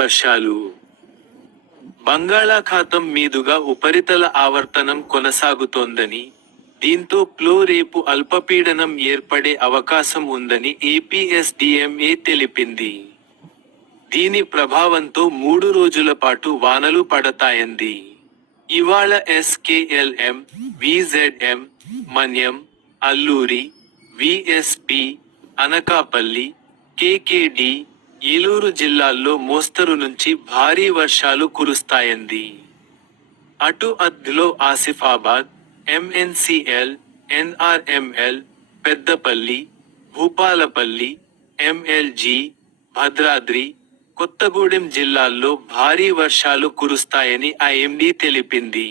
వర్షాలు. బంగాళాఖాతం మీదుగా ఉపరితల ఆవర్తనం కొనసాగుతోందని, దీంతో రేపు అల్పపీడనం ఏర్పడే అవకాశం ఉందని ఏపీఎస్డీఎంఏ తెలిపింది. దీని ప్రభావంతో 3 రోజుల పాటు వానలు పడతాయంది. ఇవాళ ఎస్కేఎల్ఎం, విజెడ్ఎం, మన్యం, అల్లూరి, విఎస్పి, అనకాపల్లి, కేకేడి, ఏలూరు జిల్లాల్లో మోస్తరు నుంచి భారీ వర్షాలు కురుస్తాయంది. అటు అద్లో ఆసిఫాబాద్, ఎంఎన్సిఎల్, ఎన్ఆర్ఎంఎల్, పెద్దపల్లి, భూపాలపల్లి, ఎంఎల్జీ, భద్రాద్రి, కొత్తగూడెం జిల్లాల్లో భారీ వర్షాలు కురుస్తాయని ఐఎండీ తెలిపింది.